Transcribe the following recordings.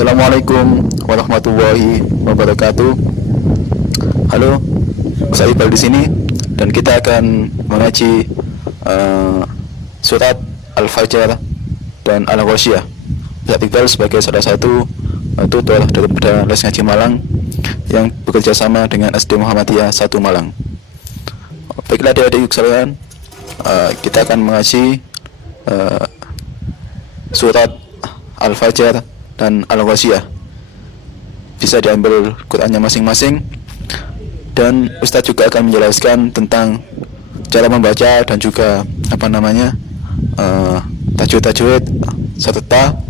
Assalamualaikum warahmatullahi wabarakatuh. Halo, saya Iqbal di sini dan kita akan mengaji surat Al-Fajr dan Al-Ghasyiyah. Saya Iqbal sebagai salah satu tutor daripada Les Ngaji Malang yang bekerja sama dengan SD Muhammadiyah 1 Malang. Baiklah adik-adik sekalian, kita akan mengaji surat Al-Fajr dan Al-Ghasyiyah. Bisa diambil Qurannya masing-masing, dan Ustadz juga akan menjelaskan tentang cara membaca dan juga tajwid-tajwid serta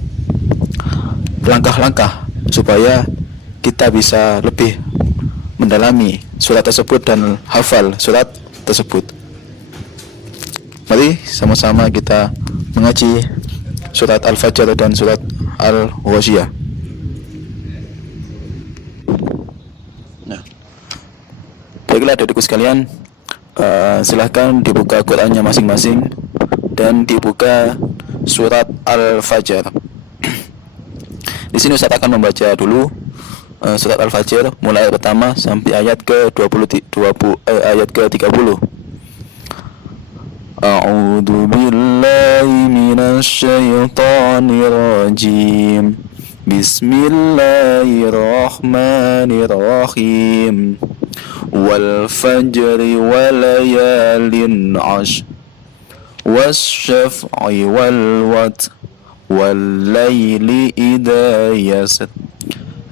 langkah-langkah supaya kita bisa lebih mendalami surat tersebut dan hafal surat tersebut. Mari sama-sama kita mengaji surat Al-Fajr dan surat Al-Ghasyiyah. Nah, baiklah adik-adikku sekalian, silahkan dibuka Qurannya masing-masing dan dibuka surat Al-Fajr. Di sini Ustaz akan membaca dulu surat Al-Fajr mulai ayat pertama sampai ayat ke-30. A'udzu billahi minasy syaithanir rajim. Bismillahirrahmanirrahim. Wal fajri wa layalin 'ashr. Wasyaf'i wal watr. Wal laili idza yasr.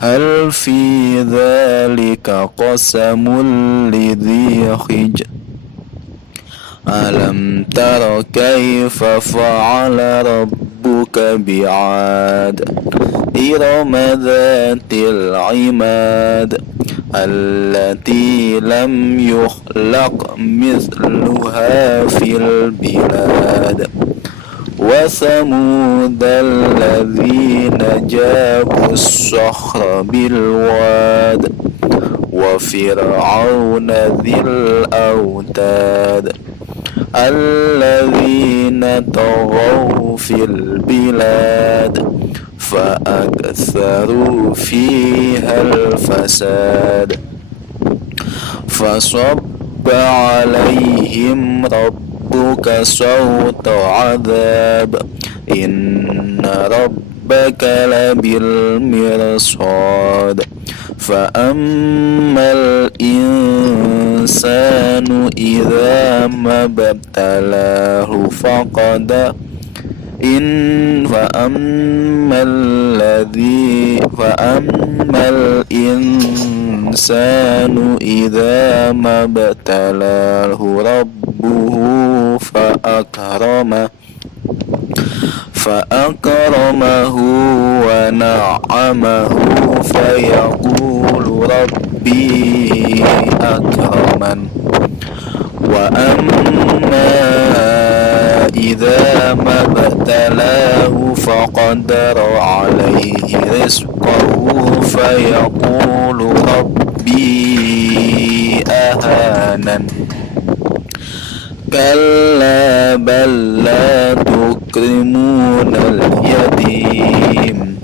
Hal fi dzalika qasamul lidhi hijr. Alam tara kaifa fa'ala rabbuka bi'ad. Irama dhatil imad. Allati lam yukhlaq mithluha fil bilad. Wa thamud alladhina jabu as-sakhra bil wad. Wa fir'auna dhil awtad. Alladzina taghaw fil bilad fa'aktharu fiha al-fasad fasabba alaihim rabbuka sawta adhab inna rabbaka labil mirsad fa'ammal insanu idza mabtalahu faqada fa'ammal insanu idza mabtalahu rabbuhu fa'akramahu wa na'amahu fayaqulu rabbi akraman wa amma idza mabtalahu faqadara alayhi rizqahu fayaqulu rabbi ahanan kalla bal la tukrimuna al-yatim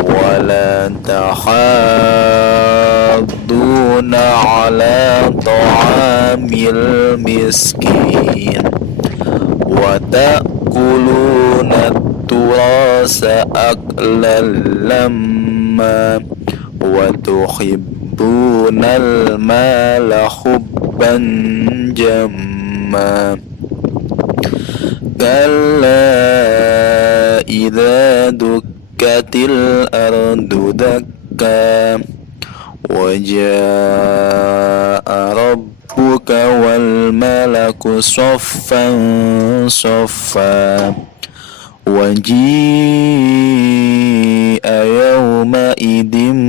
wa la tahadduna ala ta'amil miskin wa ta'kuluna at-turasa aklan lamma wa tuhibbuna al-mala hubban jamma kalla idza dukkatil ardu dakka wa jaa'a rabbuka wal malaku saffan saffa wa ji'a yawma idin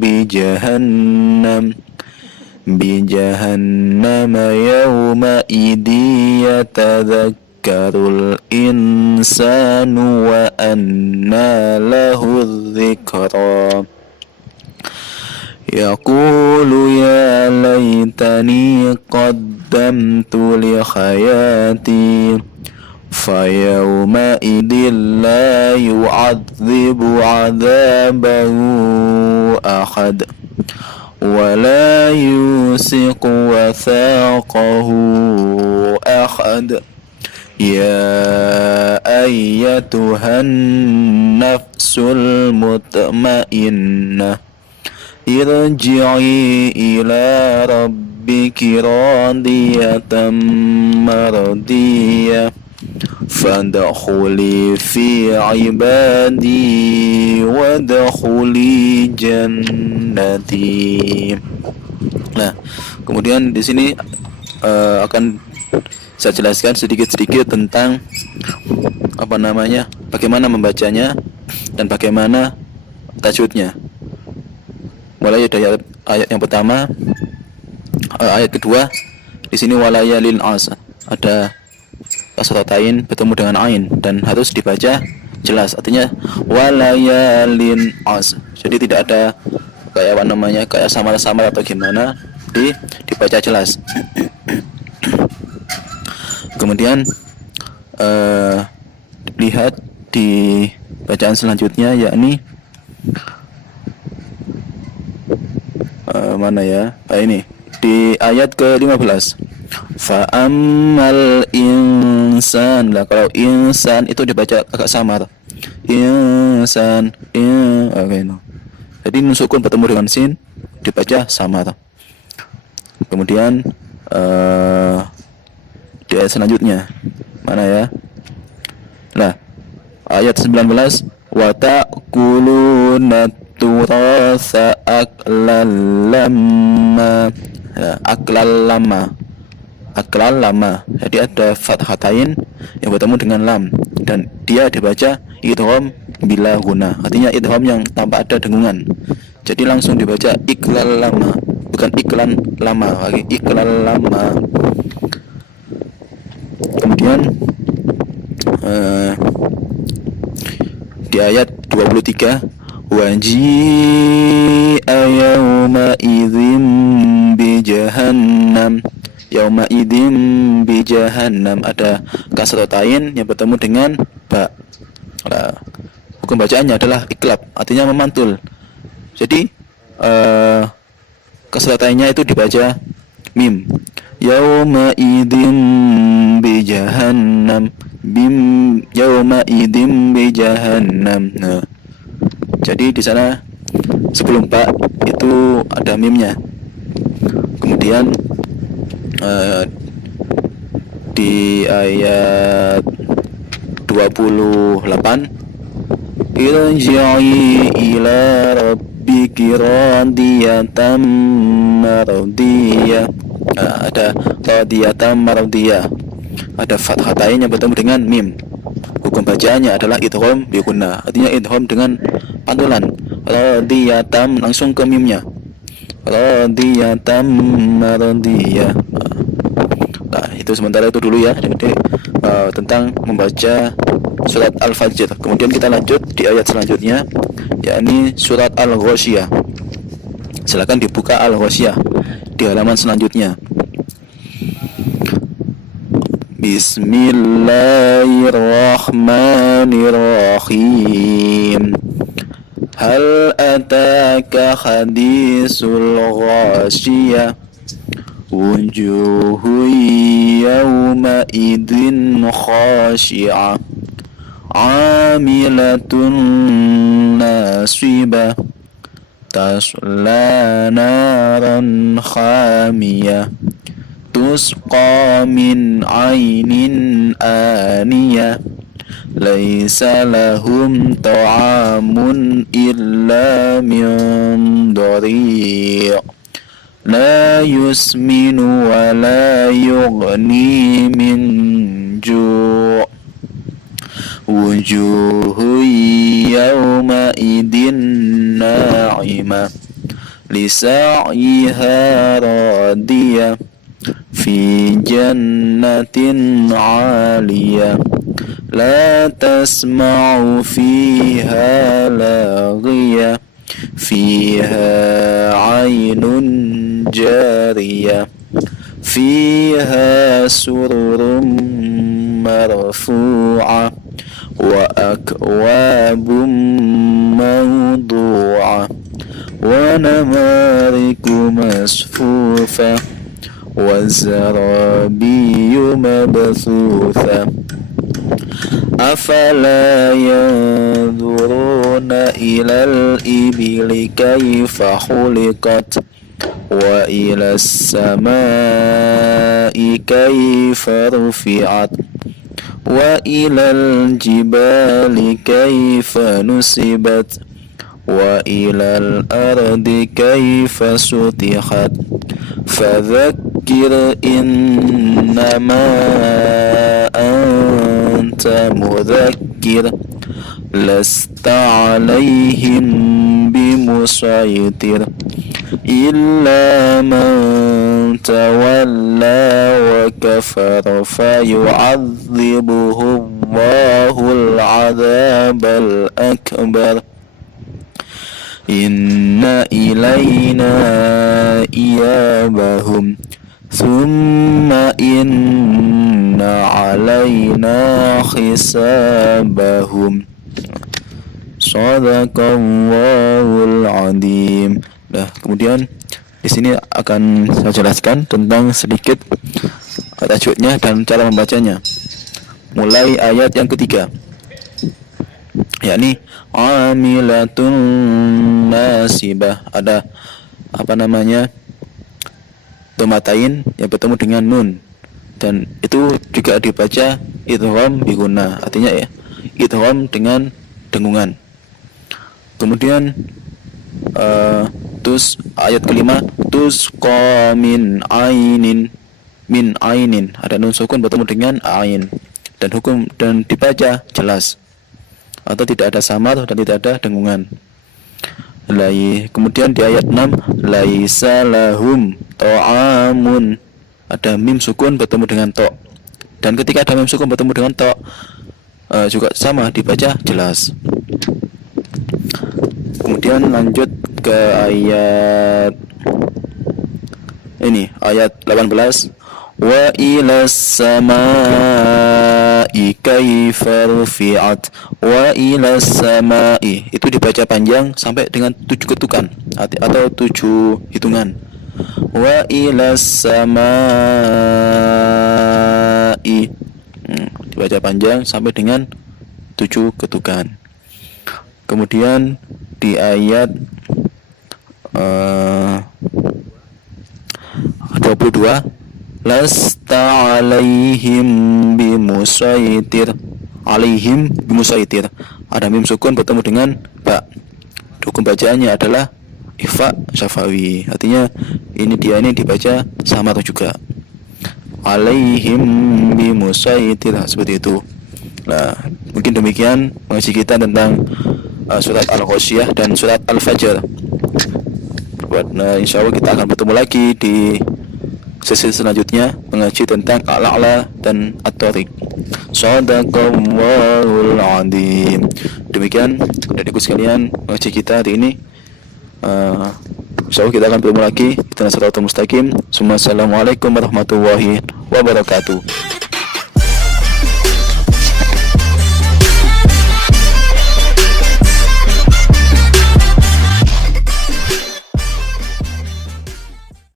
bi jahannama yawma idin yatadhakkarul insanu wa anna lahu dhikra yaqulu ya laitani qaddamtu li hayati فيومئذ لا يعذب عذابه أحد ولا يوثق وثاقه أحد يا أيتها النفس المطمئنة ارجعي إلى ربك راضية مرضية فادخلي في عبادي وادخلي jannati. Nah, kemudian di sini akan saya jelaskan sedikit-sedikit tentang bagaimana membacanya dan bagaimana tajwidnya. Mulai dari ayat yang pertama, ayat kedua. Di sini walayalil as, ada kasratain bertemu dengan ain dan harus dibaca jelas. Artinya walayalin as. Jadi tidak ada kayak samar-samar atau gimana, dibaca jelas. Kemudian lihat di bacaan selanjutnya, yakni ini di ayat ke-15. Fa'ammal insan. Lah kalau insan itu dibaca agak samar. Insan, no. Jadi nun sukun bertemu dengan sin dibaca samar. Kemudian di ayat selanjutnya ayat 19, wa ta'kuluna turasa aklal lamma. Aklal lama. Jadi ada fathatain yang bertemu dengan lam dan dia dibaca idgham bila guna. Artinya idgham yang tanpa ada dengungan. Jadi langsung dibaca iklal lama, bukan iklan lama, lagi iklal lama. Kemudian di ayat 23, waji'a yawma idzin bi jahannam. Yauma idzin bi jahannam, ada kasratain yang bertemu dengan ba. Nah, hukum bacaannya adalah iklab, artinya memantul. Jadi kasratainnya itu dibaca mim. Yauma idzin bi jahannam, bim yauma idzin bi jahannam. Nah, jadi di sana sebelum ba itu ada mimnya. Kemudian di ayat 28, irji'i ila rabbiki radiyatan maradiyah. Ada radiyatan maradiyah, ada fathatain yang bertemu dengan mim. Hukum bacaannya adalah idgham bi gunnah, artinya idgham dengan pantulan. Radiyatan langsung ke mimnya, radiyatan maradiyah. Nah, itu sementara itu dulu ya. Jadi tentang membaca surat Al-Fajr. Kemudian kita lanjut di ayat selanjutnya, yakni surat Al-Ghasyiyah. Silakan dibuka Al-Ghasyiyah di halaman selanjutnya. Bismillahirrahmanirrahim. Hal ataka hadisul ghasyiyah. Wujuhu yawma idin khashi'ah, amilatun nasibah, tasla naran khamiyah, tusqa min ainin aniyah, laisa lahum ta'amun illa min dari', la yusminu wa la yughni min ju', wujuhu yawma idin na'imah, lisa'yiha radiyah, fi jannatin 'aliyah, la tasma'u fiha laghiyah, fiha 'ainun jariyah, fiha sururun مرفوعة وأكواب موضوعة ونمارق مصفوفة وزرابي مبثوثة أفلا ينظرون إلى الإبل كيف خلقت وإلى السماء كيف رفعت وإلى الجبال كيف نصبت وإلى الأرض كيف سطحت فذكر إنما أنت مذكر لست عليهم بمسيطر إلا من تولى وكفر فيعذبه الله العذاب الأكبر إن إلينا إيابهم ثم إن علينا حسابهم Shadaqallahul Azim. Nah, kemudian di sini akan saya jelaskan tentang sedikit tajwidnya dan cara membacanya. Mulai ayat yang ketiga, yakni amilatun nasibah. Ada tomatain yang bertemu dengan nun, dan itu juga dibaca idgham bi gunnah, artinya ya idgham dengan dengungan. Kemudian terus ayat kelima, tusqa min ainin, ada nun sukun bertemu dengan ain, dan hukum dan dibaca jelas atau tidak ada samar dan tidak ada dengungan. Kemudian di ayat 6, laisa lahum ta'amun, ada mim sukun bertemu dengan to, dan ketika ada mim sukun bertemu dengan to juga sama dibaca jelas. Kemudian lanjut ke ayat ini, ayat 18, wa ilas samai kaifa rufi'at wa ilas samai, itu dibaca panjang sampai dengan 7 ketukan atau 7 hitungan. Wa ilas samai dibaca panjang sampai dengan 7 ketukan. Kemudian di ayat 22, lasta alaihim bimusaitir, alaihim bimusaitir, ada mim sukun bertemu dengan ba. Hukum bacaannya adalah ikhfa syafawi, artinya ini dibaca samar juga, alaihim bimusaitir, seperti itu. Nah, mungkin demikian mengaji kita tentang surat Al-Ghasyiyah dan surat Al-Fajr. Insya Allah kita akan bertemu lagi di sesi selanjutnya mengaji tentang Al-A'la dan At-Tariq. Shadaqallahul Azim. Demikian adikku sekalian mengaji kita hari ini. Insya Allah kita akan bertemu lagi di Shiratal Mustaqim. Assalamualaikum warahmatullahi wabarakatuh.